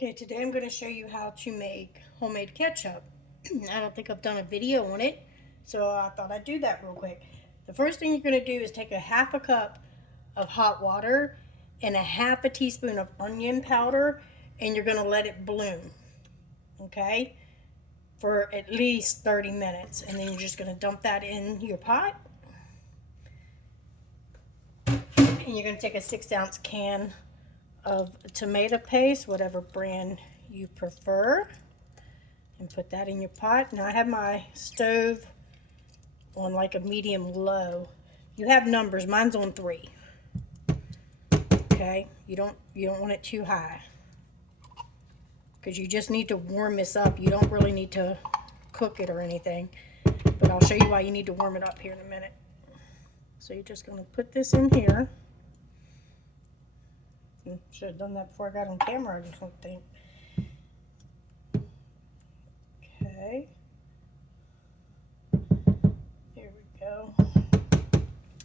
Okay, today I'm going to show you how to make homemade ketchup. I don't think I've done a video on it, so I thought I'd do that real quick. The first thing you're going to do is take a half a cup of hot water and a half a teaspoon of onion powder, and you're going to let it bloom, okay, for at least 30 minutes. And then you're just going to dump that in your pot. And you're going to take a 6-ounce can of tomato paste, whatever brand you prefer, and put that in your pot. Now I have my stove on like a medium low. You have numbers, mine's on 3. Okay, you don't want it too high, because you just need to warm this up. You don't really need to cook it or anything, but I'll show you why you need to warm it up here in a minute. So you're just going to put this in here. Should have done that before I got on camera, I don't think. Okay. Here we go.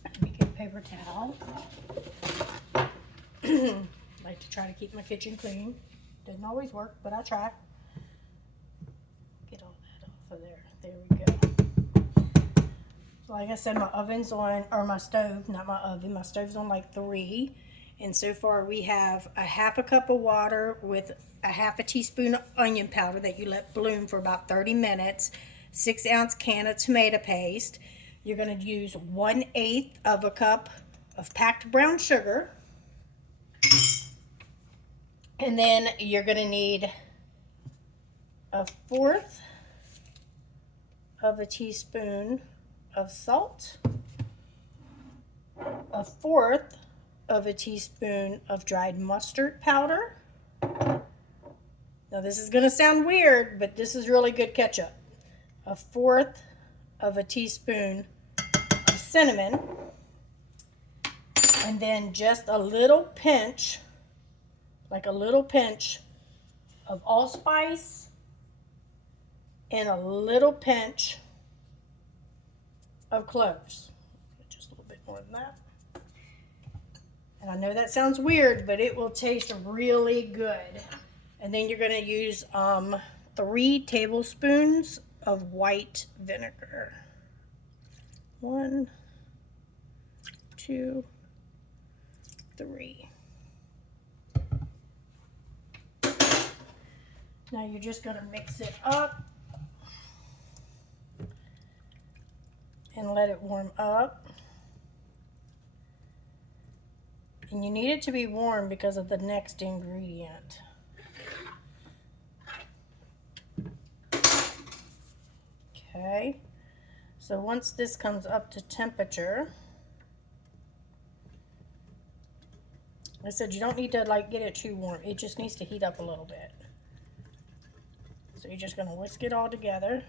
Let me get a paper towel. I like to try to keep my kitchen clean. Doesn't always work, but I try. Get all that off of there. There we go. So like I said, my oven's on, or my stove, not my oven, my stove's on like 3. And so far we have a half a cup of water with a half a teaspoon of onion powder that you let bloom for about 30 minutes, 6-ounce can of tomato paste. You're going to use 1/8 of a cup of packed brown sugar. And then you're going to need 1/4 of a teaspoon of salt, 1/4 of a teaspoon of dried mustard powder. Now this is going to sound weird, but this is really good ketchup. 1/4 of a teaspoon of cinnamon, and then just a little pinch, like a little pinch of allspice, and a little pinch of cloves. Just a little bit more than that. And I know that sounds weird, but it will taste really good. And then you're going to use 3 tablespoons of white vinegar. 1, 2, 3. Now you're just going to mix it up and let it warm up. And you need it to be warm because of the next ingredient. Okay, so once this comes up to temperature, I said you don't need to like get it too warm. It just needs to heat up a little bit. So you're just going to whisk it all together.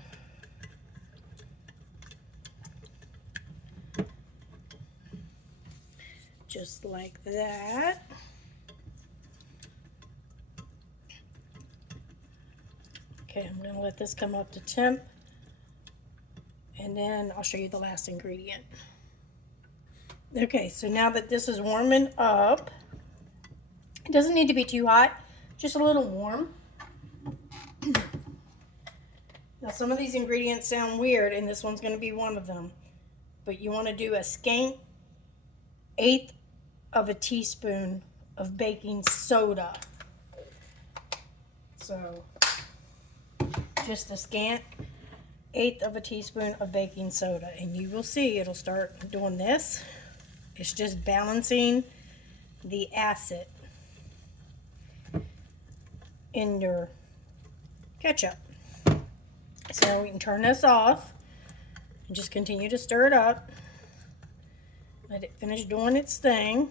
Just like that. Okay, I'm going to let this come up to temp, and then I'll show you the last ingredient. Okay, so now that this is warming up, it doesn't need to be too hot, just a little warm. Now some of these ingredients sound weird, and this one's going to be one of them, but you want to do a scant 1/8 of a teaspoon of baking soda. So just a scant 1/8 of a teaspoon of baking soda, and you will see it'll start doing this. It's just balancing the acid in your ketchup. So we can turn this off and just continue to stir it up. Let it finish doing its thing.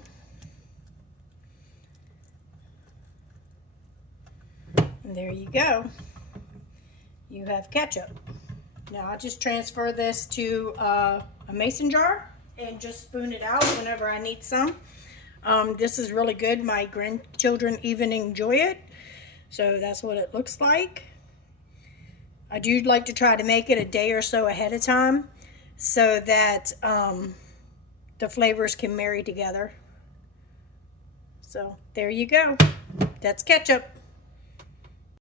And there you go. You have ketchup. Now I just transfer this to a mason jar and just spoon it out whenever I need some. This is really good. My grandchildren even enjoy it. So that's what it looks like. I do like to try to make it a day or so ahead of time so that the flavors can marry together. So there you go. That's ketchup.